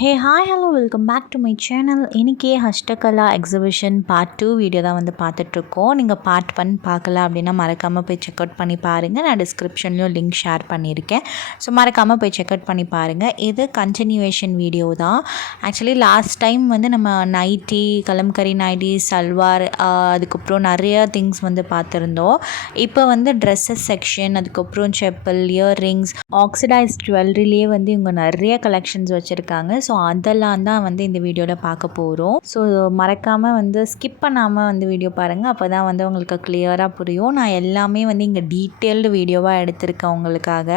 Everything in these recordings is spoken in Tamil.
Hey hi hello welcome back to my channel. இன்றைக்கி ஹஸ்டகலா எக்ஸிபிஷன் பார்ட் 2 வீடியோ தான் வந்து பார்த்துட்ருக்கோம். நீங்கள் பார்ட் 1 பார்க்கல அப்படின்னா மறக்காமல் போய் செக் அவுட் பண்ணி பாருங்கள். நான் டிஸ்கிரிப்ஷன்லேயும் லிங்க் ஷேர் பண்ணியிருக்கேன். ஸோ மறக்காமல் போய் செக் அவுட் பண்ணி பாருங்கள். இது கண்டினியூவேஷன் வீடியோ தான். ஆக்சுவலி லாஸ்ட் டைம் வந்து நம்ம நைட்டி, கலம்கரி நைட்டி, சல்வார், அதுக்கப்புறம் நிறைய திங்ஸ் வந்து பார்த்துருந்தோம். இப்போ வந்து ட்ரெஸ்ஸஸ் செக்ஷன், அதுக்கப்புறம் செப்பல், இயர்ரிங்ஸ், ஆக்சிடைஸ் ஜுவல்லரிலேயே வந்து இவங்க நிறைய கலெக்ஷன்ஸ் வச்சுருக்காங்க. ஸோ அதெல்லாம் தான் வந்து இந்த வீடியோவில் பார்க்க போகிறோம். ஸோ மறக்காமல் வந்து ஸ்கிப் பண்ணாமல் வந்து வீடியோ பாருங்கள். அப்போ தான் வந்து உங்களுக்கு கிளியராக புரியும். நான் எல்லாமே வந்து இங்கே டீட்டெயில்டு வீடியோவாக எடுத்திருக்கேன் உங்களுக்காக.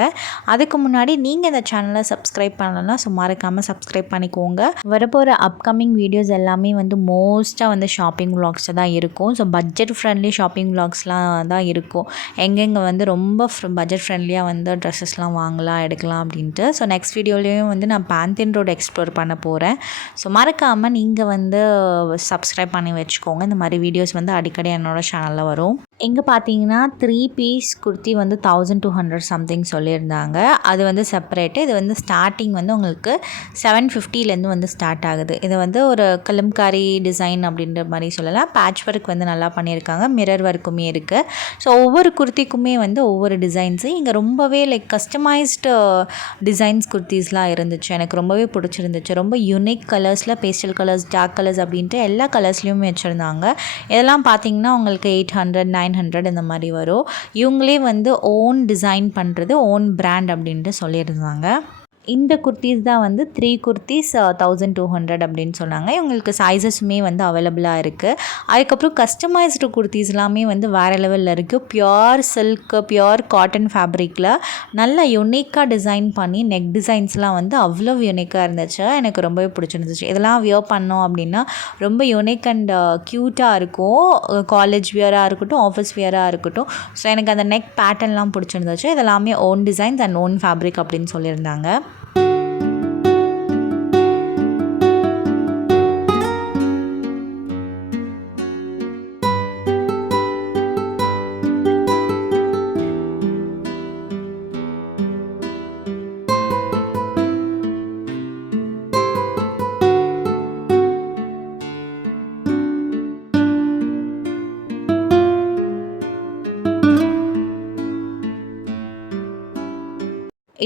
அதுக்கு முன்னாடி நீங்கள் இந்த சேனலை சப்ஸ்கிரைப் பண்ணலாம். ஸோ மறக்காமல் சப்ஸ்கிரைப் பண்ணிக்கோங்க. வரப்போகிற அப்கமிங் வீடியோஸ் எல்லாமே வந்து மோஸ்ட்டாக வந்து ஷாப்பிங் விலாக்ஸாக தான் இருக்கும். ஸோ பட்ஜெட் ஃப்ரெண்ட்லி ஷாப்பிங் விலாக்ஸ்லாம் தான் இருக்கும். எங்கெங்கே வந்து ரொம்ப பட்ஜெட் ஃப்ரெண்ட்லியாக வந்து ட்ரெஸ்ஸஸ்லாம் வாங்கலாம், எடுக்கலாம் அப்படின்ட்டு. ஸோ நெக்ஸ்ட் வீடியோலேயும் வந்து நான் பேந்தன் ரோடு எக்ஸ்ப்ளோர் பண்ண போகிறேன். ஸோ மறக்காமல் நீங்கள் வந்து சப்ஸ்கிரைப் பண்ணி வச்சுக்கோங்க. இந்த மாதிரி வீடியோஸ் வந்து அடிக்கடி என்னோடய சேனலில் வரும். இங்கே பார்த்தீங்கன்னா 3 பீஸ் குர்த்தி வந்து 1200 சம்திங் சொல்லியிருந்தாங்க. அது வந்து செப்பரேட்டு. இது வந்து ஸ்டார்டிங் வந்து உங்களுக்கு 750லேருந்து வந்து ஸ்டார்ட் ஆகுது. இது வந்து ஒரு கலம்காரி டிசைன் அப்படின்ற மாதிரி சொல்லலாம். பேட்ச் ஒர்க் வந்து நல்லா பண்ணியிருக்காங்க. மிரர் ஒர்க்குமே இருக்குது. ஸோ ஒவ்வொரு குர்த்திக்குமே வந்து ஒவ்வொரு டிசைன்ஸு இங்கே ரொம்பவே லைக் கஸ்டமைஸ்டு டிசைன்ஸ் குர்த்திஸ்லாம் இருந்துச்சு. எனக்கு ரொம்பவே பிடிச்சிருந்துச்சு. ரொம்ப யூனிக் கலர்ஸில் பேஸ்டல் கலர்ஸ், டார்க் கலர்ஸ் அப்படின்ட்டு எல்லா கலர்ஸ்லேயுமே வச்சுருந்தாங்க. இதெல்லாம் பார்த்தீங்கன்னா உங்களுக்கு 800, 900 இந்த மாதிரி வரும். இவங்களே வந்து ஓன் டிசைன் பண்ணுறது, ஓன் பிராண்ட் அப்படின்ட்டு சொல்லியிருந்தாங்க. இந்த குர்த்திஸ் தான் வந்து 3 குர்த்திஸ் 1200 அப்படின்னு சொன்னாங்க. இவங்களுக்கு சைஸஸுமே வந்து அவைலபிளாக இருக்குது. அதுக்கப்புறம் கஸ்டமைஸ்டு குர்த்திஸ் எல்லாமே வந்து வேறு லெவலில் இருக்குது. பியோர் சில்க்கு, பியோர் காட்டன் ஃபேப்ரிக்கில் நல்ல யூனிக்காக டிசைன் பண்ணி நெக் டிசைன்ஸ்லாம் வந்து அவ்வளோ யூனிக்காக இருந்துச்சு. எனக்கு ரொம்பவே பிடிச்சிருந்துச்சு. இதெல்லாம் வியர் பண்ணோம் அப்படின்னா ரொம்ப யூனிக் அண்ட் க்யூட்டாக இருக்கும். காலேஜ் வியராக இருக்கட்டும், ஆஃபீஸ் வியராக இருக்கட்டும். ஸோ எனக்கு அந்த நெக் பேட்டர்ன்லாம் பிடிச்சிருந்துச்சு. இதெல்லாமே own designs and own fabric அப்படின்னு சொல்லியிருந்தாங்க.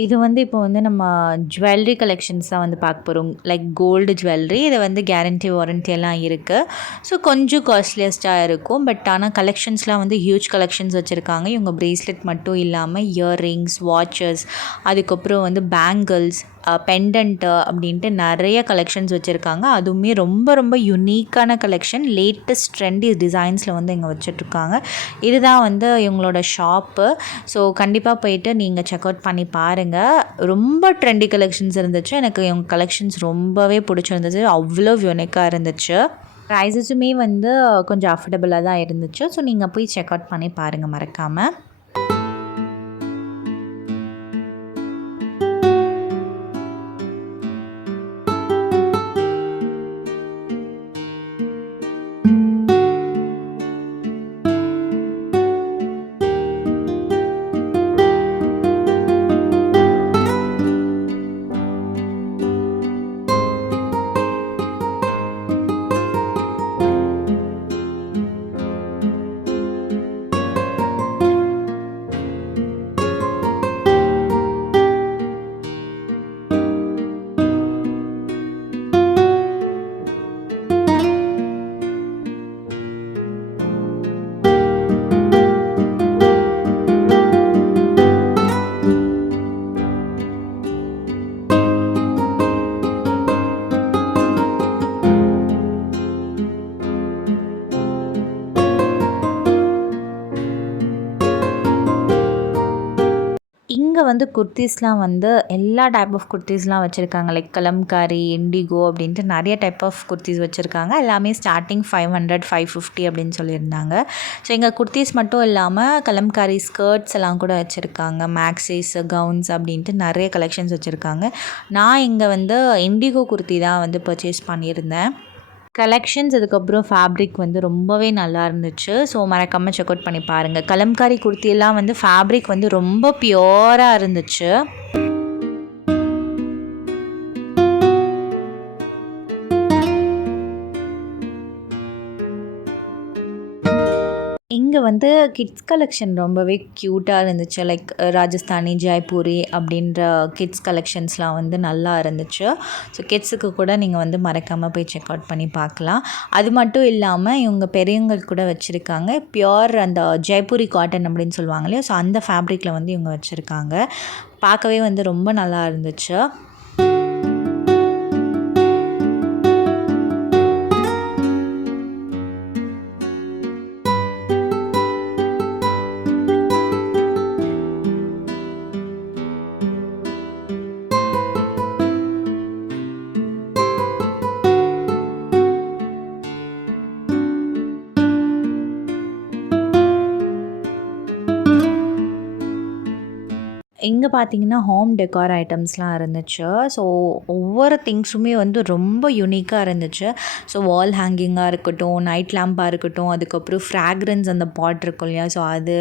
இது வந்து இப்போ வந்து நம்ம ஜுவல்லரி கலெக்ஷன்ஸ் தான் வந்து பார்க்க போகிறோம். Like gold jewellery. இது வந்து கேரண்டி வாரண்ட்டி எல்லாம் இருக்குது. ஸோ கொஞ்சம் காஸ்ட்லியஸ்ட்டாக இருக்கும். பட் ஆனால் கலெக்ஷன்ஸ்லாம் வந்து ஹியூஜ் கலெக்ஷன்ஸ் வச்சுருக்காங்க. இவங்க ப்ரேஸ்லெட் மட்டும் இல்லாமல் இயர்ரிங்ஸ், வாட்சஸ், அதுக்கப்புறம் வந்து பேங்கிள்ஸ், பெண்டன்ட்டு அப்படின்ட்டு நிறைய கலெக்ஷன்ஸ் வச்சுருக்காங்க. அதுவுமே ரொம்ப ரொம்ப யுனிக்கான கலெக்ஷன். லேட்டஸ்ட் ட்ரெண்டி டிசைன்ஸில் வந்து இங்கே வச்சுட்ருக்காங்க. இதுதான் வந்து இவங்களோட ஷாப்பு. ஸோ கண்டிப்பாக போயிட்டு நீங்கள் செக் அவுட் பண்ணி பாருங்கள். ரொம்ப ட்ரெண்டி கலெக்ஷன்ஸ் இருந்துச்சு. எனக்கு இவங்க கலெக்ஷன்ஸ் ரொம்பவே பிடிச்சிருந்துச்சு. அவ்வளோ யூனிக்காக இருந்துச்சு. ப்ரைஸஸுமே வந்து கொஞ்சம் அஃபோர்டபுளாக தான் இருந்துச்சு. ஸோ நீங்கள் போய் செக் அவுட் பண்ணி பாருங்கள் மறக்காமல். இங்கே வந்து குர்த்திஸ்லாம் வந்து எல்லா டைப் ஆஃப் குர்த்திஸ்லாம் வச்சுருக்காங்க. லைக் கலம்காரி, இண்டிகோ அப்படின்ட்டு நிறைய டைப் ஆஃப் குர்த்திஸ் வச்சுருக்காங்க. எல்லாமே ஸ்டார்டிங் 500, 550 அப்படின்னு சொல்லியிருந்தாங்க. ஸோ இங்கே குர்த்திஸ் மட்டும் இல்லாமல் கலம்காரி ஸ்கர்ட்ஸ் எல்லாம் கூட வச்சுருக்காங்க. மேக்ஸிஸ், கவுன்ஸ் அப்படின்ட்டு நிறைய கலெக்ஷன்ஸ் வச்சுருக்காங்க. நான் இங்கே வந்து இண்டிகோ குர்த்தி தான் வந்து பர்ச்சேஸ் பண்ணியிருந்தேன். கலெக்ஷன்ஸ் அதுக்கப்புறம் ஃபேப்ரிக் வந்து ரொம்பவே நல்லா இருந்துச்சு. ஸோ மறக்காமல் செக் அவுட் பண்ணி பாருங்கள். கலம்காரி குர்த்தியெல்லாம் வந்து ஃபேப்ரிக் வந்து ரொம்ப பியோராக இருந்துச்சு. இங்கே வந்து கிட்ஸ் கலெக்ஷன் ரொம்பவே க்யூட்டாக இருந்துச்சு. லைக் ராஜஸ்தானி, ஜெய்ப்பூரி அப்படின்ற கிட்ஸ் கலெக்ஷன்ஸ்லாம் வந்து நல்லா இருந்துச்சு. ஸோ கிட்ஸுக்கு கூட நீங்கள் வந்து மறக்காமல் போய் செக் அவுட் பண்ணி பார்க்கலாம். அது மட்டும் இல்லாமல் இவங்க பெரியவங்களுக்கு கூட வச்சுருக்காங்க. பியோர் அந்த ஜெய்ப்பூரி காட்டன் அப்படின்னு சொல்லுவாங்க இல்லையா, ஸோ அந்த ஃபேப்ரிக்கில் வந்து இவங்க வச்சுருக்காங்க. பார்க்கவே வந்து ரொம்ப நல்லா இருந்துச்சு. இங்கே பார்த்தீங்கன்னா ஹோம் டெக்கார் ஐட்டம்ஸ்லாம் இருந்துச்சு. ஸோ ஒவ்வொரு திங்ஸுமே வந்து ரொம்ப யூனிக்காக இருந்துச்சு. ஸோ வால் ஹேங்கிங்காக இருக்கட்டும், நைட் லேம்பாக இருக்கட்டும், அதுக்கப்புறம் ஃப்ராக்ரன்ஸ் அந்த பாட் இருக்கும் இல்லையா, ஸோ அது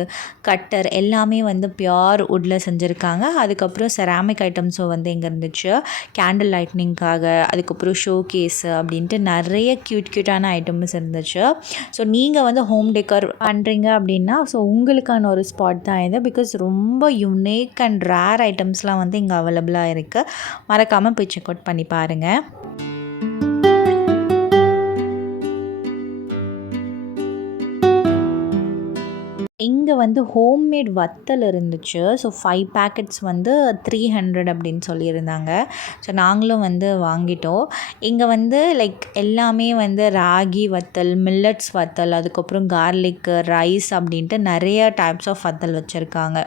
கட்டர் எல்லாமே வந்து பியோர் வுட்டில் செஞ்சுருக்காங்க. அதுக்கப்புறம் செராமிக் ஐட்டம்ஸும் வந்து இங்கே இருந்துச்சு கேண்டில் லைட்னிங்காக. அதுக்கப்புறம் ஷோ கேஸு அப்படின்ட்டு நிறைய க்யூட்டான ஐட்டம்ஸ் இருந்துச்சு. ஸோ நீங்கள் வந்து ஹோம் டெக்கார் பண்ணுறீங்க அப்படின்னா ஸோ உங்களுக்கான ஒரு ஸ்பாட் தான் இது. பிகாஸ் ரொம்ப யூனிக் அண்ட் ரேர் ஐட்டம்ஸ்லாம் வந்து இங்கே அவைலபிளாக இருக்குது. மறக்காமல் போய் செக் அவுட் பண்ணி பாருங்கள். இங்கே வந்து ஹோம்மேட் வத்தல் இருந்துச்சு. ஸோ 5 பேக்கெட்ஸ் வந்து 300 அப்படின்னு சொல்லியிருந்தாங்க. ஸோ நாங்களும் வந்து வாங்கிட்டோம். இங்கே வந்து லைக் எல்லாமே வந்து ராகி வத்தல், மில்லட்ஸ் வத்தல், அதுக்கப்புறம் கார்லிக்கு, ரைஸ் அப்படின்ட்டு நிறைய டைப்ஸ் ஆஃப் வத்தல் வச்சுருக்காங்க.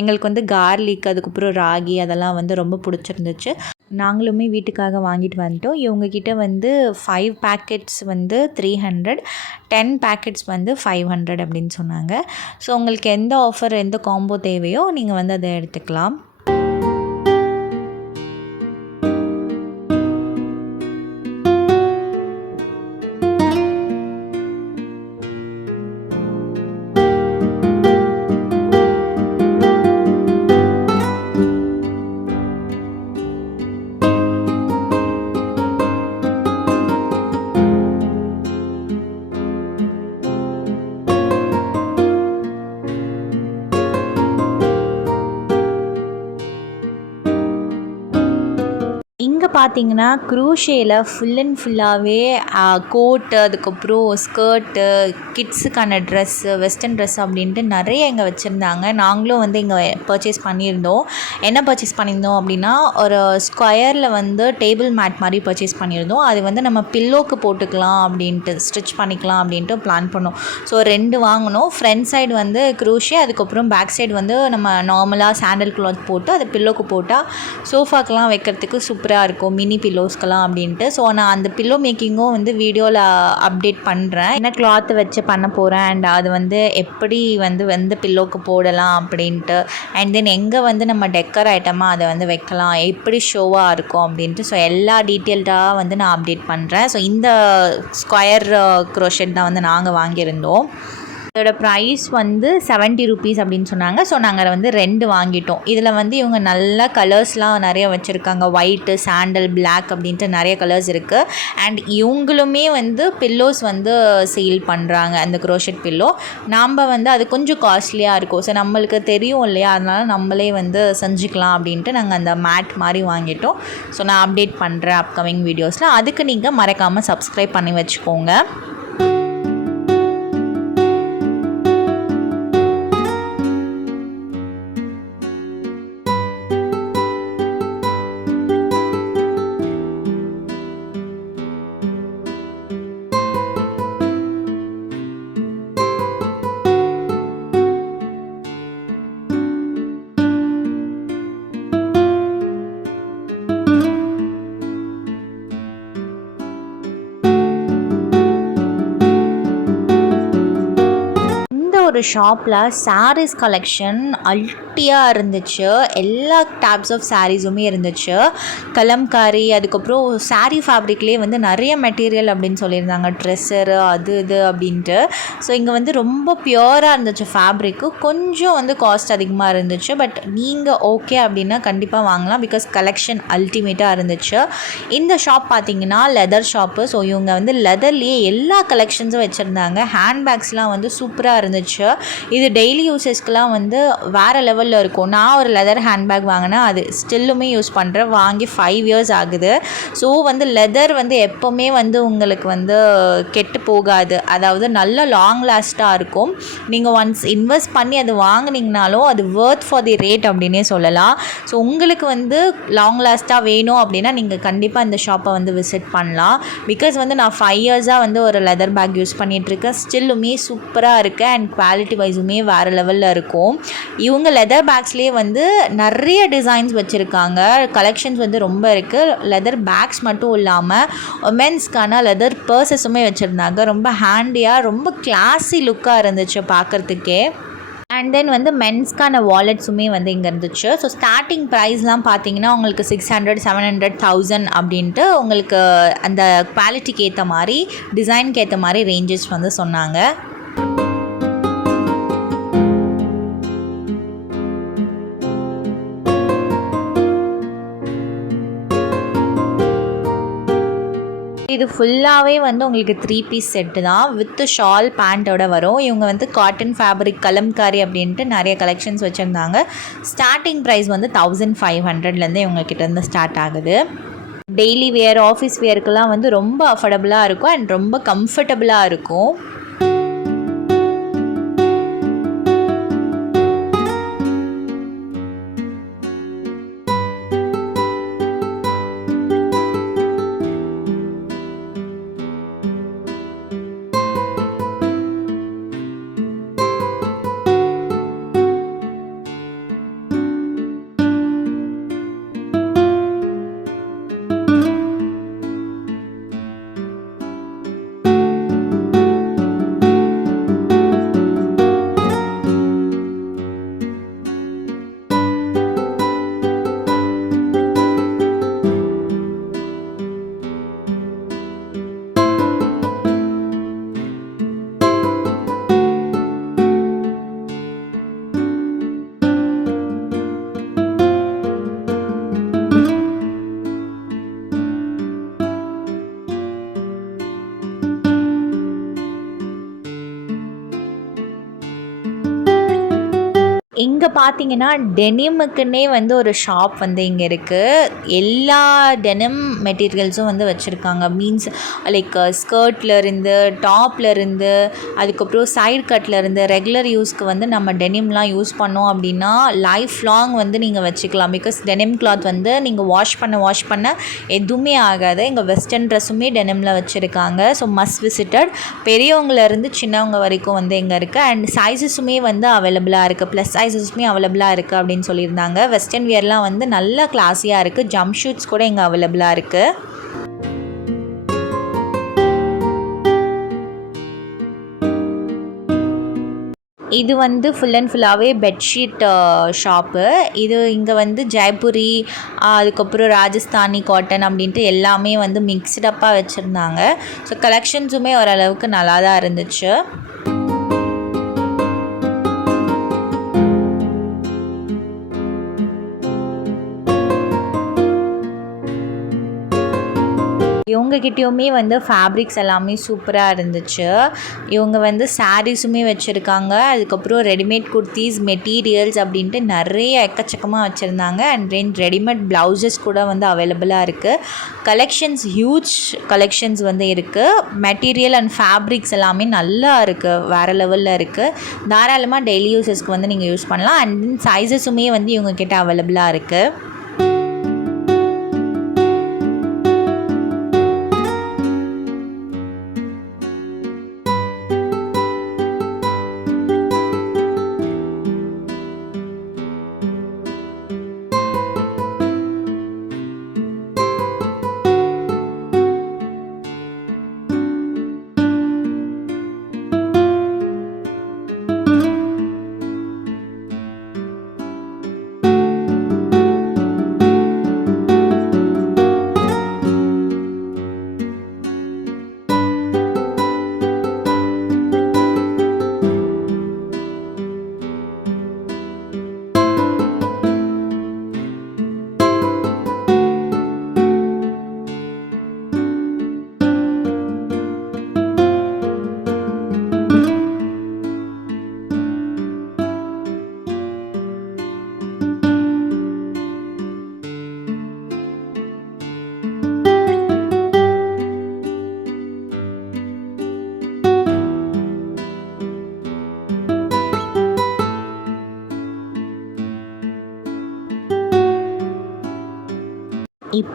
எங்களுக்கு வந்து கார்லிக், அதுக்கப்புறம் ராகி அதெல்லாம் வந்து ரொம்ப பிடிச்சிருந்துச்சு. நாங்களுமே வீட்டுக்காக வாங்கிட்டு வந்துட்டோம். இவங்கக்கிட்ட வந்து 5 பேக்கெட்ஸ் வந்து 300, 10 பேக்கெட்ஸ் வந்து 500 அப்படின்னு சொன்னாங்க. ஸோ உங்களுக்கு எந்த ஆஃபர், எந்த காம்போ தேவையோ நீங்கள் வந்து அதை எடுத்துக்கலாம். இங்கே பார்த்தீங்கன்னா க்ரூஷேயில் ஃபுல் அண்ட் ஃபுல்லாகவே கோட்டு, அதுக்கப்புறம் ஸ்கர்ட்டு, கிட்ஸுக்கான ட்ரெஸ்ஸு, வெஸ்டர்ன் ட்ரெஸ் அப்படின்ட்டு நிறைய இங்கே வச்சுருந்தாங்க. நாங்களும் வந்து இங்கே பர்ச்சேஸ் பண்ணியிருந்தோம். என்ன பர்ச்சேஸ் பண்ணியிருந்தோம் அப்படின்னா ஒரு ஸ்கொயரில் வந்து டேபிள் மேட் மாதிரி பர்ச்சேஸ் பண்ணியிருந்தோம். அது வந்து நம்ம பில்லோக்கு போட்டுக்கலாம் அப்படின்ட்டு, ஸ்டிச் பண்ணிக்கலாம் அப்படின்ட்டு பிளான் பண்ணோம். ஸோ 2 வாங்கினோம். ஃப்ரண்ட் சைடு வந்து க்ரூஷே, அதுக்கப்புறம் பேக் சைடு வந்து நம்ம நார்மலாக சாண்டல் கிளாத் போட்டு அது பில்லோக்கு போட்டால் சோஃபாக்கெலாம் வைக்கிறதுக்கு சூப்பராக இருக்கும், மினி பில்லோஸ்க்கெல்லாம் அப்படின்ட்டு. ஸோ நான் அந்த பில்லோ மேக்கிங்கும் வந்து வீடியோவில் அப்டேட் பண்ணுறேன். என்ன கிளாத் வச்சு பண்ண போகிறேன் அண்ட் அது வந்து எப்படி வந்து பில்லோக்கு போடலாம் அப்படின்ட்டு, அண்ட் தென் எங்கே வந்து நம்ம டெக்கர் ஐட்டமாக அதை வந்து வைக்கலாம், எப்படி ஷோவாக இருக்கும் அப்படின்ட்டு. ஸோ எல்லா டீட்டெயில்டாக வந்து நான் அப்டேட் பண்ணுறேன். ஸோ இந்த ஸ்கொயர் க்ரோஷெட் தான் வந்து நாங்கள் வாங்கியிருந்தோம். இதோட ப்ரைஸ் வந்து 70 ரூபீஸ் அப்படின்னு சொன்னாங்க. ஸோ நாங்கள் வந்து 2 வாங்கிட்டோம். இதில் வந்து இவங்க நல்ல கலர்ஸ்லாம் நிறைய வச்சுருக்காங்க. ஒயிட்டு, சாண்டல், பிளாக் அப்படின்ட்டு நிறைய கலர்ஸ் இருக்குது. அண்ட் இவங்களுமே வந்து பில்லோஸ் வந்து சேல் பண்ணுறாங்க, அந்த க்ரோஷெட் பில்லோ. நாம் வந்து அது கொஞ்சம் காஸ்ட்லியாக இருக்கும். ஸோ நம்மளுக்கு தெரியும் இல்லையா, அதனால் நம்மளே வந்து செஞ்சுக்கலாம் அப்படின்ட்டு நாங்கள் அந்த மேட் மாதிரி வாங்கிட்டோம். ஸோ நான் அப்டேட் பண்ணுறேன் அப்கமிங் வீடியோஸில். அதுக்கு நீங்கள் மறக்காமல் சப்ஸ்கிரைப் பண்ணி வச்சுக்கோங்க. ஒரு ஷாப்பில் சாரீஸ் கலெக்ஷன் அல்ட்டியாக இருந்துச்சு. எல்லா டைப்ஸ் ஆஃப் சாரீஸுமே இருந்துச்சு. கலம்காரி, அதுக்கப்புறம் சாரீ ஃபேப்ரிக்லேயே வந்து நிறைய மெட்டீரியல் அப்படின்னு சொல்லியிருந்தாங்க, ட்ரெஸ்ஸரு அது இது அப்படின்ட்டு. ஸோ இங்கே வந்து ரொம்ப பியூராக இருந்துச்சு ஃபேப்ரிக்கு. கொஞ்சம் வந்து காஸ்ட் அதிகமாக இருந்துச்சு. பட் நீங்கள் ஓகே அப்படின்னா கண்டிப்பாக வாங்கலாம். பிகாஸ் கலெக்ஷன் அல்டிமேட்டாக இருந்துச்சு. இந்த ஷாப் பார்த்தீங்கன்னா லெதர் ஷாப்பு. ஸோ இவங்க வந்து லெதர்லேயே எல்லா கலெக்ஷன்ஸும் வச்சுருந்தாங்க. ஹேண்ட்பேக்ஸ்லாம் வந்து சூப்பராக இருந்துச்சு. இருந்துச்சு. இது டெய்லி யூசஸ்க்குலாம் வந்து வேறு லெவலில் இருக்கும். நான் ஒரு லெதர் ஹேண்ட்பேக் வாங்கினேன், அது ஸ்டில்லுமே யூஸ் பண்ணுறேன். வாங்கி 5 இயர்ஸ் ஆகுது. ஸோ வந்து லெதர் வந்து எப்போவுமே வந்து உங்களுக்கு வந்து கெட்டு போகாது, அதாவது நல்ல லாங் லாஸ்ட்டாக இருக்கும். நீங்கள் ஒன்ஸ் இன்வெஸ்ட் பண்ணி அது வாங்கினீங்கனாலும் அது வர்த் ஃபார் தி ரேட் அப்படின்னே சொல்லலாம். ஸோ உங்களுக்கு வந்து லாங் லாஸ்ட்டாக வேணும் அப்படின்னா நீங்கள் கண்டிப்பாக இந்த ஷாப்பை வந்து விசிட் பண்ணலாம். பிகாஸ் வந்து நான் 5 இயர்ஸாக வந்து ஒரு லெதர் பேக் யூஸ் பண்ணிகிட்ருக்கேன். ஸ்டில்லுமே சூப்பராக இருக்குது அண்ட் குவாலிட்டி வைஸுமே வேறு லெவலில் இருக்கும். இவங்க லெதர் பேக்ஸ்லேயே வந்து நிறைய டிசைன்ஸ் வச்சுருக்காங்க. கலெக்ஷன்ஸ் வந்து ரொம்ப இருக்குது. லெதர் பேக்ஸ் மட்டும் இல்லாமல் மென்ஸ்க்கான லெதர் பர்சஸுமே வச்சுருந்தாங்க. ரொம்ப ஹேண்டியாக, ரொம்ப கிளாஸி லுக்காக இருந்துச்சு பார்க்குறதுக்கே. அண்ட் தென் வந்து மென்ஸ்க்கான வாலெட்ஸுமே வந்து இங்கே இருந்துச்சு. ஸோ ஸ்டார்டிங் ப்ரைஸ்லாம் பார்த்தீங்கன்னா உங்களுக்கு 600, 700, 1000 அப்படின்ட்டு உங்களுக்கு அந்த குவாலிட்டிக்கு ஏற்ற மாதிரி, டிசைனுக்கு ஏற்ற மாதிரி ரேஞ்சஸ் வந்து சொன்னாங்க. இது ஃபுல்லாகவே வந்து உங்களுக்கு 3 பீஸ் செட்டு தான், வித் ஷால் பேண்ட்டோட வரும். இவங்க வந்து காட்டன் ஃபேப்ரிக் கலம்காரி அப்படின்ட்டு நிறைய கலெக்ஷன்ஸ் வச்சுருந்தாங்க. ஸ்டார்டிங் ப்ரைஸ் வந்து 1500லேருந்து இவங்கக்கிட்ட இருந்து ஸ்டார்ட் ஆகுது. டெய்லி வேர், ஆஃபீஸ் வேர்க்கெல்லாம் வந்து ரொம்ப அஃபோர்டபுளாக இருக்கும் அண்ட் ரொம்ப கம்ஃபர்டபுளாக இருக்கும். இங்கே பார்த்தீங்கன்னா டெனிமுக்குன்னே வந்து ஒரு ஷாப் வந்து இங்கே இருக்குது. எல்லா டெனிம் மெட்டீரியல்ஸும் வந்து வச்சுருக்காங்க. மீன்ஸ் லைக் ஸ்கர்ட்லேருந்து, டாப்லேருந்து, அதுக்கப்புறம் சைடு கட்லேருந்து, ரெகுலர் யூஸ்க்கு வந்து நம்ம டெனிம்லாம் யூஸ் பண்ணோம் அப்படின்னா லைஃப் லாங் வந்து நீங்கள் வச்சுக்கலாம். பிகாஸ் டெனிம் கிளாத் வந்து நீங்கள் வாஷ் பண்ண எதுவுமே ஆகாது. இங்கே வெஸ்டர்ன் ட்ரெஸ்ஸுமே டெனிமில் வச்சுருக்காங்க. So must visited. பெரியவங்கலேருந்து சின்னவங்க வரைக்கும் வந்து இங்கே இருக்குது. அண்ட் சைஸஸுமே வந்து அவைலபிளாக இருக்குது. ப்ளஸ் சைஸஸுமே அவைலபிளாக இருக்குது அப்படின்னு சொல்லியிருந்தாங்க. வெஸ்டர்ன் வியர்லாம் வந்து நல்லா கிளாஸியாக இருக்குது. ஜம்ப் ஷூட்ஸ் கூட இங்கே அவைலபிளாக இருக்குது. இது வந்து ஃபுல் அண்ட் ஃபுல்லாகவே பெட்ஷீட் ஷாப்பு. இது இங்கே வந்து ஜெய்ப்பூரி, அதுக்கப்புறம் ராஜஸ்தானி காட்டன் அப்படின்ட்டு எல்லாமே வந்து மிக்ஸ்டப்பாக வச்சுருந்தாங்க. ஸோ கலெக்ஷன்ஸுமே ஓரளவுக்கு நல்லா தான் இருந்துச்சு. இவங்ககிட்டயுமே வந்து ஃபேப்ரிக்ஸ் எல்லாமே சூப்பராக இருந்துச்சு. இவங்க வந்து சாரீஸுமே வச்சுருக்காங்க. அதுக்கப்புறம் ரெடிமேட் குர்த்திஸ், மெட்டீரியல்ஸ் அப்படின்ட்டு நிறைய எக்கச்சக்கமாக வச்சுருந்தாங்க. அண்ட் ரெடிமேட் ப்ளவுசஸ் கூட வந்து அவைலபிளாக இருக்குது. கலெக்ஷன்ஸ், ஹியூஜ் கலெக்ஷன்ஸ் வந்து இருக்குது. மெட்டீரியல் அண்ட் ஃபேப்ரிக்ஸ் எல்லாமே நல்லா இருக்குது, வேறு லெவலில் இருக்குது. தாராளமாக டெய்லி யூஸஸ்க்கு வந்து நீங்கள் யூஸ் பண்ணலாம். அண்ட் தென் சைஸஸுமே வந்து இவங்கக்கிட்ட அவைலபிளாக இருக்குது.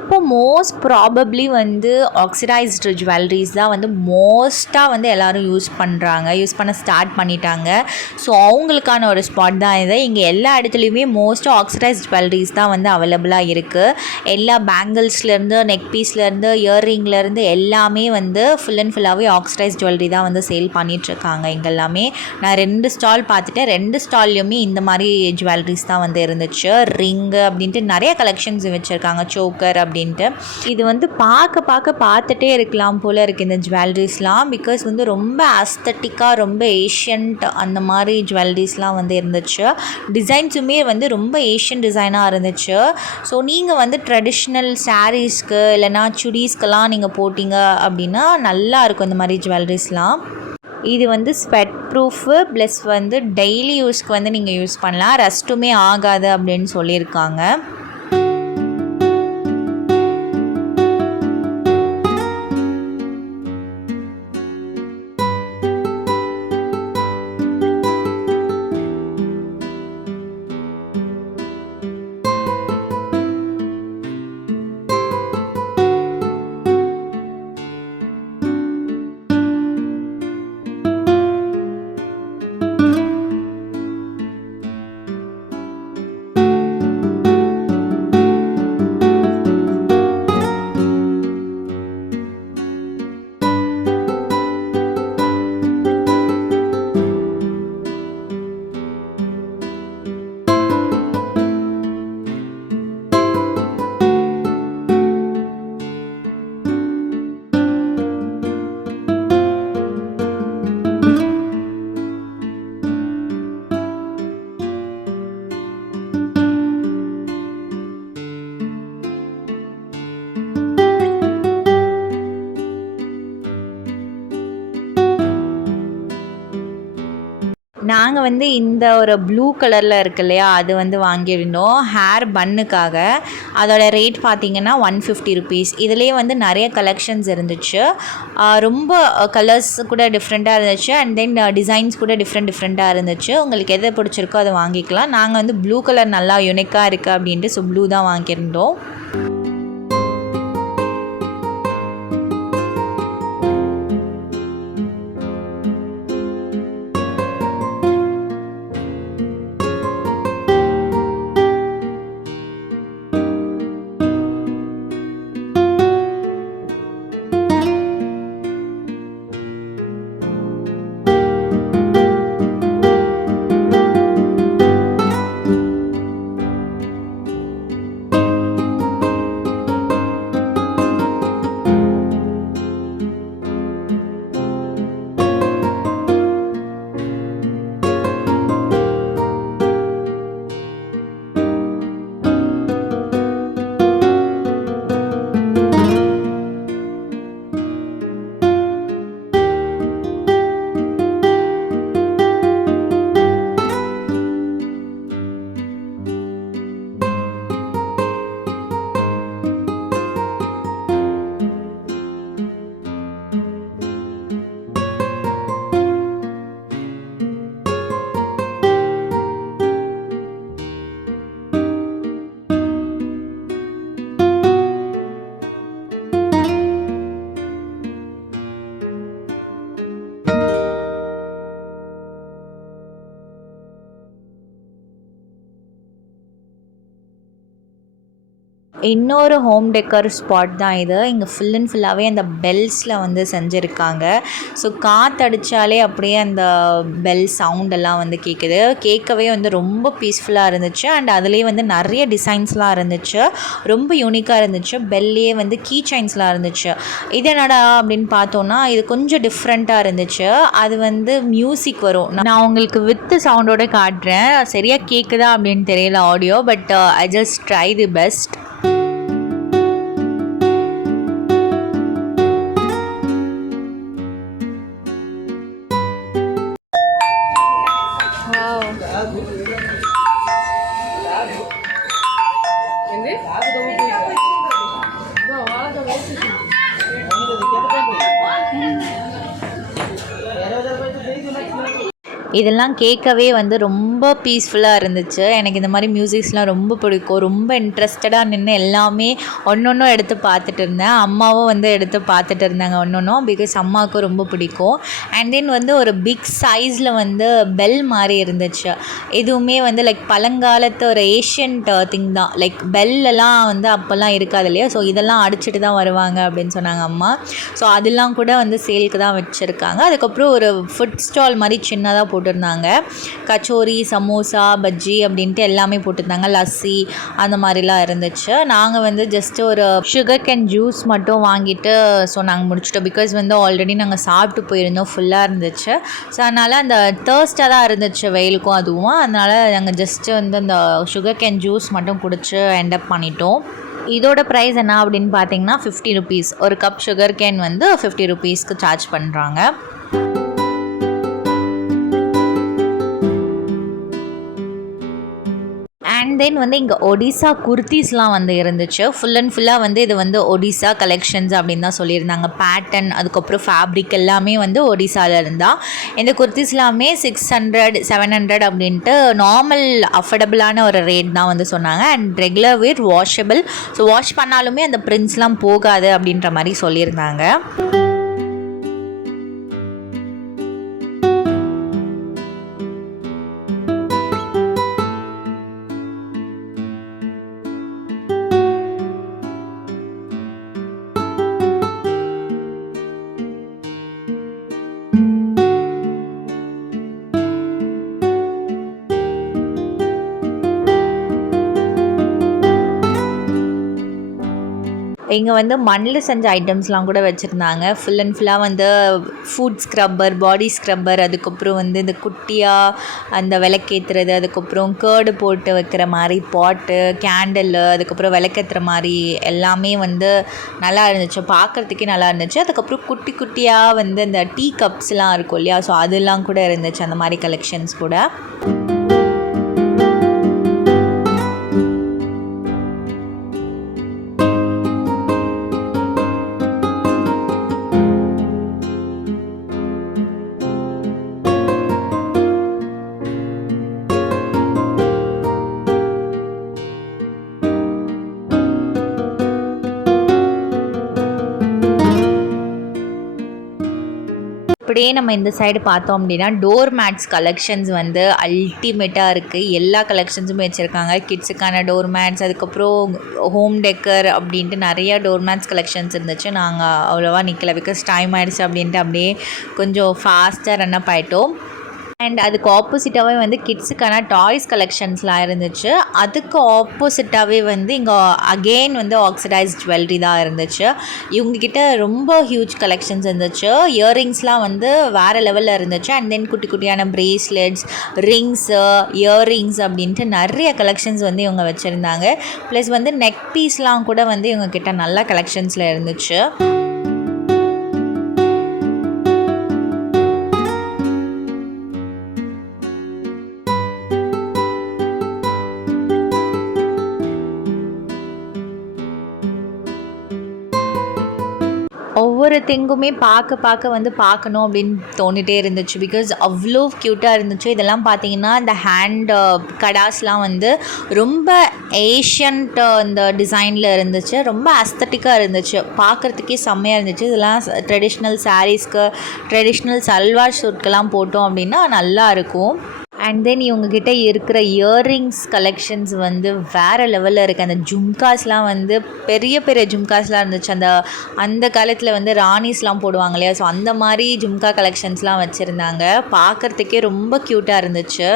இப்போ மோஸ்ட் ப்ராபப்ளி வந்து ஆக்சிடைஸ்டு ஜுவல்லரிஸ் தான் வந்து மோஸ்ட்டாக வந்து எல்லோரும் யூஸ் பண்ண ஸ்டார்ட் பண்ணிட்டாங்க. ஸோ அவங்களுக்கான ஒரு ஸ்பாட் தான் இது. இங்கே எல்லா இடத்துலையுமே மோஸ்ட்டாக ஆக்சிடைஸ்ட் ஜுவல்லரிஸ் தான் வந்து அவைலபிளாக இருக்குது. எல்லா பேங்கிள்ஸ்லேருந்து நெக் பீஸ்லேருந்து இயர்ரிங்லேருந்து எல்லாமே வந்து ஃபுல் அண்ட் ஃபுல்லாகவே ஆக்சிடைஸ்ட் ஜுவல்லரி தான் வந்து சேல் பண்ணிகிட்ருக்காங்க. இங்கே எல்லாமே நான் 2 ஸ்டால் பார்த்துட்டேன். 2 ஸ்டால்லையுமே இந்த மாதிரி ஜுவல்லரிஸ் தான் வந்து இருந்துச்சு. ரிங்கு அப்படின்ட்டு நிறைய கலெக்ஷன்ஸ் வச்சுருக்காங்க, சோக்கர் அப்படின்ட்டு. இது வந்து பார்த்துட்டே இருக்கலாம் போல் இருக்குது இந்த ஜுவல்லரிஸ்லாம். பிகாஸ் வந்து ரொம்ப அஸ்தட்டிக்காக ரொம்ப ஏஷியன்ட் அந்த மாதிரி ஜுவல்லரிஸ்லாம் வந்து இருந்துச்சு. டிசைன்ஸுமே வந்து ரொம்ப ஏஷியன் டிசைனாக இருந்துச்சு. ஸோ நீங்கள் வந்து ட்ரெடிஷ்னல் சாரீஸ்க்கு இல்லைனா சுடிஸ்க்கெல்லாம் நீங்கள் போட்டிங்க அப்படின்னா நல்லாயிருக்கும் இந்த மாதிரி ஜுவல்லரிஸ்லாம். இது வந்து ஸ்வெட் ப்ரூஃபு ப்ளஸ் வந்து டெய்லி யூஸ்க்கு வந்து நீங்கள் யூஸ் பண்ணலாம். ரஸ்ட்டுமே ஆகாது அப்படின்னு சொல்லியிருக்காங்க. நாங்கள் வந்து இந்த ஒரு ப்ளூ கலரில் இருக்கு இல்லையா, அது வந்து வாங்கியிருந்தோம் ஹேர் பன்னுக்காக. அதோட ரேட் பார்த்திங்கன்னா 150 ருபீஸ். இதிலே வந்து நிறைய கலெக்ஷன்ஸ் இருந்துச்சு. ரொம்ப கலர்ஸ் கூட டிஃப்ரெண்ட்டாக இருந்துச்சு. அண்ட் தென் டிசைன்ஸ் கூட டிஃப்ரெண்ட்டாக இருந்துச்சு. உங்களுக்கு எது பிடிச்சிருக்கோ அதை வாங்கிக்கலாம். நாங்கள் வந்து ப்ளூ கலர் நல்லா யூனிக்காக இருக்குது அப்படின்ட்டு ஸோ ப்ளூ தான் வாங்கியிருந்தோம். இன்னொரு ஹோம் டெக்கர் ஸ்பாட் தான் இது. இங்கே ஃபுல் அண்ட் ஃபுல்லாகவே அந்த பெல்ஸில் வந்து செஞ்சுருக்காங்க. ஸோ காற்றடிச்சாலே அப்படியே அந்த பெல் சவுண்டெல்லாம் வந்து கேட்கவே வந்து ரொம்ப பீஸ்ஃபுல்லாக இருந்துச்சு. அண்ட் அதுலேயே வந்து நிறைய டிசைன்ஸ்லாம் இருந்துச்சு, ரொம்ப யூனிக்காக இருந்துச்சு. பெல்லையே வந்து கீ செயின்ஸ்லாம் இருந்துச்சு. இது என்னடா அப்படின்னு பார்த்தோன்னா இது கொஞ்சம் டிஃப்ரெண்ட்டாக இருந்துச்சு. அது வந்து மியூசிக் வரும். நான் உங்களுக்கு வித் சவுண்டோடு காட்டுறேன். சரியாக கேட்குதா அப்படின்னு தெரியல audio, but I just try the best. இதெல்லாம் கேட்கவே வந்து ரொம்ப பீஸ்ஃபுல்லாக இருந்துச்சு. எனக்கு இந்த மாதிரி மியூசிக்ஸ்லாம் ரொம்ப பிடிக்கும். ரொம்ப இன்ட்ரெஸ்டடாக நின்று எல்லாமே ஒன்றொன்றும் எடுத்து பார்த்துட்டு இருந்தேன். அம்மாவும் வந்து எடுத்து பார்த்துட்டு இருந்தாங்க ஒன்றொன்றும். பிகாஸ் அம்மாவுக்கும் ரொம்ப பிடிக்கும். அண்ட் தென் வந்து ஒரு பிக் சைஸில் வந்து பெல் மாதிரி இருந்துச்சு. இதுவுமே வந்து லைக் பழங்காலத்து ஒரு ஏஷியன்ட் திங் தான். லைக் பெல்லெல்லாம் வந்து அப்போல்லாம் இருக்காது இல்லையா? ஸோ இதெல்லாம் அடிச்சுட்டு தான் வருவாங்க அப்படின்னு சொன்னாங்க அம்மா. ஸோ அதெல்லாம் கூட வந்து சேலுக்கு தான் வச்சுருக்காங்க. அதுக்கப்புறம் ஒரு ஃபுட் ஸ்டால் மாதிரி சின்னதாக போட்டிருந்தாங்க. கச்சோரி, சமோசா, பஜ்ஜி அப்படின்ட்டு எல்லாமே போட்டிருந்தாங்க. லஸ்ஸி அந்த மாதிரிலாம் இருந்துச்சு. நாங்கள் வந்து ஜஸ்ட்டு ஒரு சுகர் கேன் ஜூஸ் மட்டும் வாங்கிட்டு ஸோ நாங்கள் முடிச்சிட்டோம். பிகாஸ் வந்து ஆல்ரெடி நாங்கள் சாப்பிட்டு போயிருந்தோம், ஃபுல்லாக இருந்துச்சு. ஸோ அதனால் அந்த தேர்ஸ்ட்டாக தான் இருந்துச்சு வெயிலுக்கும் அதுவும். அதனால் நாங்கள் ஜஸ்ட்டு வந்து அந்த சுகர் கேன் ஜூஸ் மட்டும் குடிச்சு என்டப் பண்ணிட்டோம். இதோட ப்ரைஸ் என்ன அப்படின்னு பார்த்தீங்கன்னா 50 ருபீஸ். ஒரு கப் சுகர் கேன் வந்து 50 ருபீஸ்க்கு சார்ஜ் பண்ணுறாங்க. அண்ட் தென் வந்து இங்கே ஒடிசா குர்த்திஸ்லாம் வந்து இருந்துச்சு. ஃபுல் அண்ட் ஃபுல்லாக வந்து இது வந்து ஒடிசா கலெக்ஷன்ஸ் அப்படின்னு தான் சொல்லியிருந்தாங்க. பேட்டர்ன் அதுக்கப்புறம் ஃபேப்ரிக் எல்லாமே வந்து ஒடிசாவில் இருந்தால். இந்த குர்த்திஸ் எல்லாமே 600 700 அப்படின்ட்டு நார்மல் அஃபோர்டபுளான ஒரு ரேட் தான் வந்து சொன்னாங்க. And regular where washable. So wash பண்ணாலுமே அந்த பிரிண்ட்ஸ்லாம் போகாது அப்படின்ற மாதிரி சொல்லியிருந்தாங்க. இங்கே வந்து மண்ணில் செஞ்ச ஐட்டம்ஸ்லாம் கூட வச்சுருந்தாங்க. ஃபுல் அண்ட் ஃபுல்லாக வந்து ஃபுட் ஸ்க்ரப்பர், பாடி ஸ்க்ரப்பர், அதுக்கப்புறம் வந்து இந்த குட்டியாக அந்த விளக்கேற்றுறது, அதுக்கப்புறம் கேர்டு போட்டு வைக்கிற மாதிரி பாட்டு, கேண்டில், அதுக்கப்புறம் விளக்கேற்றுற மாதிரி எல்லாமே வந்து நல்லா இருந்துச்சு. பார்க்குறதுக்கே நல்லா இருந்துச்சு. அதுக்கப்புறம் குட்டி குட்டியாக வந்து இந்த டீ கப்ஸ்லாம் இருக்கும் இல்லையா? ஸோ அதெல்லாம் கூட இருந்துச்சு, அந்த மாதிரி கலெக்ஷன்ஸ் கூட. அப்படியே நம்ம இந்த சைடு பார்த்தோம் அப்படின்னா டோர் மேட்ஸ் கலெக்ஷன்ஸ் வந்து அல்டிமேட்டாக இருக்குது. எல்லா கலெக்ஷன்ஸுமே வச்சுருக்காங்க. கிட்ஸுக்கான டோர் மேட்ஸ், அதுக்கப்புறம் ஹோம் டெக்கர் அப்படின்ட்டு நிறையா டோர் மேட்ஸ் கலெக்ஷன்ஸ் இருந்துச்சு. நாங்கள் அவ்வளோவா நிற்கல, பிகாஸ் டைம் ஆகிடுச்சு அப்படின்ட்டு அப்படியே கொஞ்சம் ஃபாஸ்ட்டாக ரன் அப் ஆகிட்டோம். அண்ட் அதுக்கு ஆப்போசிட்டாகவே வந்து கிட்ஸுக்கான டாய்ஸ் கலெக்ஷன்ஸ்லாம் இருந்துச்சு. அதுக்கு ஆப்போசிட்டாகவே வந்து இங்கே அகெயின் வந்து ஆக்சிடைஸ்ட் ஜுவல்லரி தான் இருந்துச்சு. இவங்கக்கிட்ட ரொம்ப ஹியூஜ் கலெக்ஷன்ஸ் இருந்துச்சு. இயரிங்ஸ்லாம் வந்து வேறு லெவலில் இருந்துச்சு. அண்ட் தென் குட்டி குட்டியான ப்ரேஸ்லெட்ஸ், ரிங்ஸு, இயரிங்ஸ் அப்படின்ட்டு நிறைய கலெக்ஷன்ஸ் வந்து இவங்க வச்சுருந்தாங்க. ப்ளஸ் வந்து நெக் பீஸ்லாம் கூட வந்து இவங்கக்கிட்ட நல்ல கலெக்ஷன்ஸில் இருந்துச்சு. ஒவ்வொரு திங்குமே பார்க்க வந்து பார்க்கணும் அப்படின்னு தோணிகிட்டே இருந்துச்சு. பிகாஸ் அவ்வளோ க்யூட்டாக இருந்துச்சு. இதெல்லாம் பார்த்தீங்கன்னா இந்த ஹேண்ட் கடாஸ்லாம் வந்து ரொம்ப ஏஷியன்ட் இந்த டிசைனில் இருந்துச்சு. ரொம்ப அஸ்தட்டிக்காக இருந்துச்சு. பார்க்குறதுக்கே செம்மையாக இருந்துச்சு. இதெல்லாம் ட்ரெடிஷ்னல் சாரீஸ்க்கு, ட்ரெடிஷ்னல் சல்வார் சூட்க்கெல்லாம் போட்டோம் அப்படின்னா நல்லாயிருக்கும். அண்ட் தென் இவங்கக்கிட்ட இருக்கிற இயரிங்ஸ் கலெக்ஷன்ஸ் வந்து வேறு லெவலில் இருக்குது. அந்த ஜும்காஸ்லாம் வந்து பெரிய பெரிய ஜும்காஸ்லாம் இருந்துச்சு. அந்த காலத்தில் வந்து ராணிஸ்லாம் போடுவாங்க இல்லையா? ஸோ அந்த மாதிரி ஜும்கா கலெக்ஷன்ஸ்லாம் வச்சுருந்தாங்க. பார்க்குறதுக்கே ரொம்ப க்யூட்டாக இருந்துச்சு.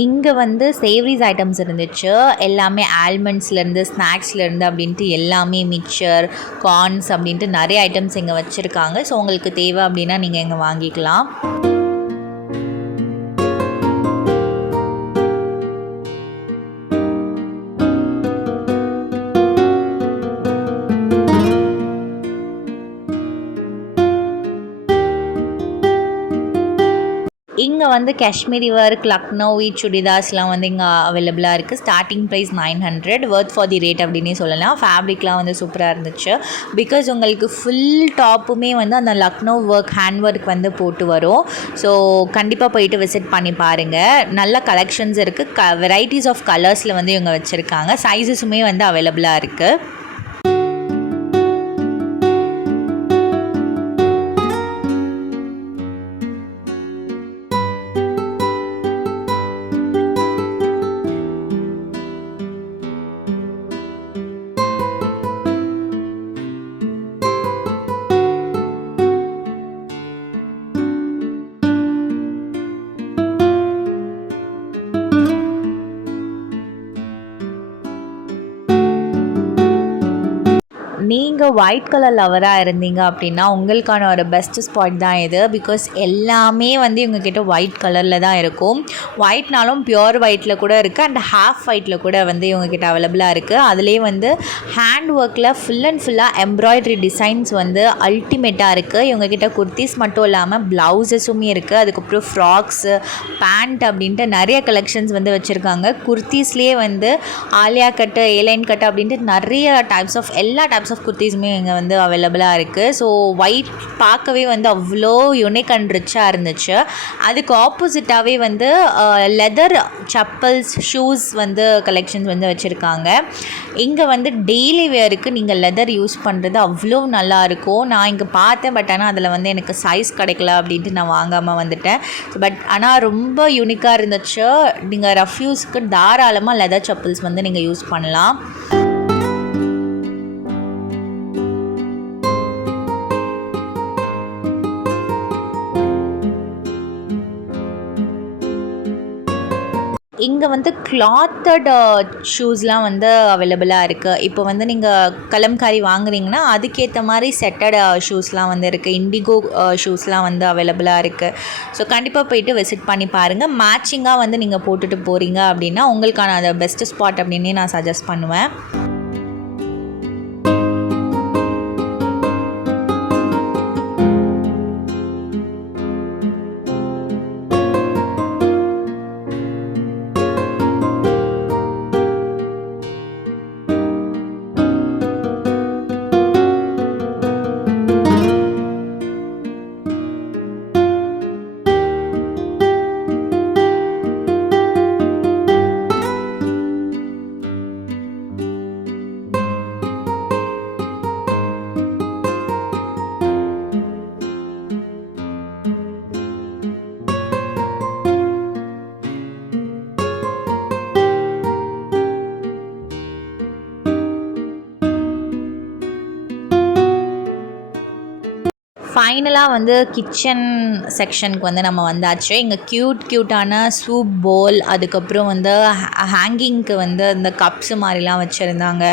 இங்கே வந்து சேவரிஸ் ஐட்டம்ஸ் இருந்துச்சு. எல்லாமே ஆல்மண்ட்ஸ்லேருந்து ஸ்நாக்ஸ்லேருந்து அப்படின்ட்டு எல்லாமே மிக்சர் கார்ன்ஸ் அப்படின்ட்டு நிறைய ஐட்டம்ஸ் இங்கே வச்சுருக்காங்க. ஸோ உங்களுக்கு தேவை அப்படின்னா நீங்கள் இங்கே வாங்கிக்கலாம். இங்கே வந்து காஷ்மீரி ஒர்க் லக்னோவி சுடிதாஸ்லாம் வந்து இங்கே அவைலபிளாக இருக்குது. Starting price 900, worth for the rate அப்படின்னே சொல்லலாம். ஃபேப்ரிக்லாம் வந்து சூப்பராக இருந்துச்சு. பிகாஸ் உங்களுக்கு ஃபுல் டாப்புமே வந்து அந்த லக்னோ ஒர்க் ஹேண்ட் ஒர்க் வந்து போட்டு வரும். ஸோ கண்டிப்பாக போயிட்டு விசிட் பண்ணி பாருங்கள். நல்ல கலெக்ஷன்ஸ் இருக்குது. வெரைட்டிஸ் ஆஃப் கலர்ஸில் வந்து இவங்க வச்சுருக்காங்க. சைஸஸுமே வந்து அவைலபிளாக இருக்குது. நீங்கள் ஒயிட் கலர் லவராக இருந்தீங்க அப்படின்னா உங்களுக்கான ஒரு பெஸ்ட் ஸ்பாட் தான் இது. பிகாஸ் எல்லாமே வந்து இவங்கக்கிட்ட ஒயிட் கலரில் தான் இருக்கும். ஒயிட்னாலும் பியோர் ஒயிட்டில் கூட இருக்குது அண்ட் ஹாஃப் ஒயிட்டில் கூட வந்து இவங்கக்கிட்ட அவைலபிளாக இருக்குது. அதுலேயே வந்து ஹேண்ட் ஒர்க்கில் ஃபுல் அண்ட் ஃபுல்லாக எம்ப்ராய்டரி டிசைன்ஸ் வந்து அல்டிமேட்டாக இருக்குது. இவங்கக்கிட்ட குர்த்திஸ் மட்டும் இல்லாமல் ப்ளவுசஸுமே இருக்குது. அதுக்கப்புறம் ஃப்ராக்ஸு பேண்ட் அப்படின்ட்டு நிறைய கலெக்ஷன்ஸ் வந்து வச்சுருக்காங்க. குர்த்திஸ்லேயே வந்து ஆலியா கட்டு ஏலைன் கட்டு அப்படின்ட்டு நிறைய டைப்ஸ் ஆஃப் எல்லா டைப்ஸ் ஆஃப் குர்த்திஸுமே இங்கே வந்து அவைலபிளாக இருக்குது. ஸோ ஒயிட் பார்க்கவே வந்து அவ்வளோ யூனிக் அண்ட் ரிச்சாக இருந்துச்சு. அதுக்கு ஆப்போசிட்டாகவே வந்து லெதர் செப்பல்ஸ் ஷூஸ் வந்து கலெக்ஷன்ஸ் வந்து வச்சுருக்காங்க. இங்கே வந்து டெய்லி வேருக்கு நீங்கள் லெதர் யூஸ் பண்ணுறது அவ்வளோ நல்லாயிருக்கும். நான் இங்கே பார்த்தேன், பட் ஆனால் அதில் வந்து எனக்கு சைஸ் கிடைக்கல அப்படின்ட்டு நான் வாங்காமல் வந்துட்டேன். பட் ஆனால் ரொம்ப யூனிக்காக இருந்துச்சு. நீங்கள் ரஃப் யூஸ்க்கு தாராளமாக லெதர் செப்பல்ஸ் வந்து நீங்கள் யூஸ் பண்ணலாம். இங்கே வந்து கிளாத்தட் ஷூஸ்லாம் வந்து அவைலபிளாக இருக்குது. இப்போ வந்து நீங்கள் கலம்காரி வாங்குறீங்கன்னா அதுக்கேற்ற மாதிரி செட்டட் ஷூஸ்லாம் வந்து இருக்குது. இண்டிகோ ஷூஸ்லாம் வந்து அவைலபிளாக இருக்குது. ஸோ கண்டிப்பாக போயிட்டு விசிட் பண்ணி பாருங்கள். மேட்சிங்காக வந்து நீங்கள் போட்டுட்டு போகிறீங்க அப்படின்னா உங்களுக்கான அந்த பெஸ்ட்டு ஸ்பாட் அப்படின்னே நான் சஜஸ்ட் பண்ணுவேன். ஃபைனலாக வந்து கிச்சன் செக்ஷனுக்கு வந்து நம்ம வந்தாச்சு. இங்கே க்யூட்டான சூப் போல், அதுக்கப்புறம் வந்து ஹேங்கிங்க்கு வந்து இந்த கப்ஸு மாதிரிலாம் வச்சுருந்தாங்க.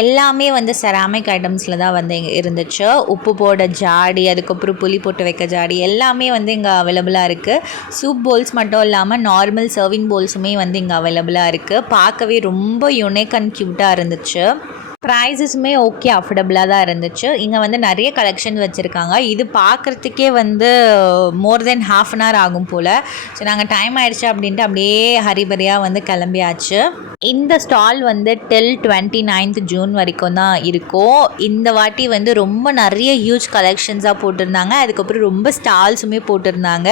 எல்லாமே வந்து செராமிக் ஐட்டம்ஸில் தான் வந்து இங்கே இருந்துச்சு. உப்பு போட ஜாடி, அதுக்கப்புறம் புளி போட்டு வைக்க ஜாடி எல்லாமே வந்து இங்கே அவைலபிளாக இருக்குது. சூப் போல்ஸ் மட்டும் இல்லாமல் நார்மல் சர்விங் போல்ஸுமே வந்து இங்கே அவைலபிளாக இருக்குது. பார்க்கவே ரொம்ப யூனிக் அண்ட் க்யூட்டாக இருந்துச்சு. ப்ரைஸஸுமே ஓகே, அஃபோர்டபுளாக தான் இருந்துச்சு. இங்கே வந்து நிறைய கலெக்ஷன் வச்சுருக்காங்க. இது பார்க்குறதுக்கே வந்து மோர் தென் ½ அன் ஹவர் ஆகும் போல். ஸோ நாங்கள் டைம் ஆகிடுச்சு அப்படின்ட்டு அப்படியே ஹரிபரியாக வந்து கிளம்பியாச்சு. இந்த ஸ்டால் வந்து டில் 29th ஜூன் வரைக்கும் தான் இருக்கும். இந்த வாட்டி வந்து ரொம்ப நிறைய ஹியூஜ் கலெக்ஷன்ஸாக போட்டிருந்தாங்க. அதுக்கப்புறம் ரொம்ப ஸ்டால்ஸுமே போட்டிருந்தாங்க.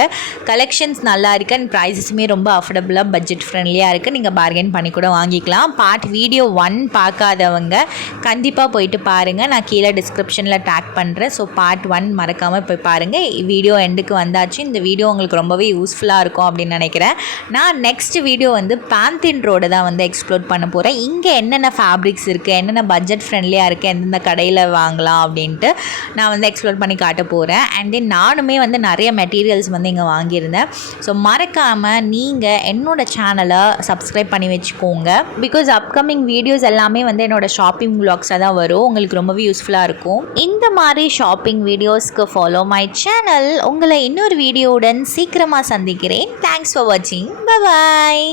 கலெக்ஷன்ஸ் நல்லா இருக்குது அண்ட் ப்ரைஸஸுமே ரொம்ப அஃபோர்டபுளாக பட்ஜெட் ஃப்ரெண்ட்லியாக இருக்குது. நீங்கள் பார்கெயின் பண்ணி கூட வாங்கிக்கலாம். வீடியோ 1 பார்க்காதவங்க கண்டிப்பாக போயிட்டு பாருங்கள். நான் கீழே டிஸ்கிரிப்ஷனில் டேக் பண்ணுறேன். ஸோ பார்ட் 1 மறக்காமல் போய் பாருங்கள். வீடியோ எண்டுக்கு வந்தாச்சு. இந்த வீடியோ உங்களுக்கு ரொம்பவே யூஸ்ஃபுல்லாக இருக்கும் அப்படின்னு நினைக்கிறேன். நான் நெக்ஸ்ட் வீடியோ வந்து பேந்தின் ரோடு தான் வந்து எக்ஸ்ப்ளோர் பண்ண போகிறேன். இங்கே என்னென்ன ஃபேப்ரிக்ஸ் இருக்குது, என்னென்ன பட்ஜெட் ஃப்ரெண்ட்லியாக இருக்குது, எந்தெந்த கடையில் வாங்கலாம் அப்படின்ட்டு நான் வந்து எக்ஸ்ப்ளோர் பண்ணி காட்ட போகிறேன். அண்ட் தென் நானுமே வந்து நிறைய மெட்டீரியல்ஸ் வந்து இங்கே வாங்கியிருந்தேன். ஸோ மறக்காமல் நீங்கள் என்னோடய சேனலை சப்ஸ்கிரைப் பண்ணி வச்சுக்கோங்க. பிகாஸ் அப்கமிங் வீடியோஸ் எல்லாமே வந்து என்னோடய ஷாப்பிங் வ்ளாக்ஸாக தான் வரும். உங்களுக்கு ரொம்பவே யூஸ்ஃபுல்லாக இருக்கும். இந்த மாதிரி ஷாப்பிங் வீடியோஸ்க்கு ஃபாலோ மை சேனல். உங்களை இன்னொரு வீடியோவுடன் சீக்கிரமாக சந்திக்கிறேன். தேங்க்ஸ் ஃபார் வாட்சிங். Bye bye.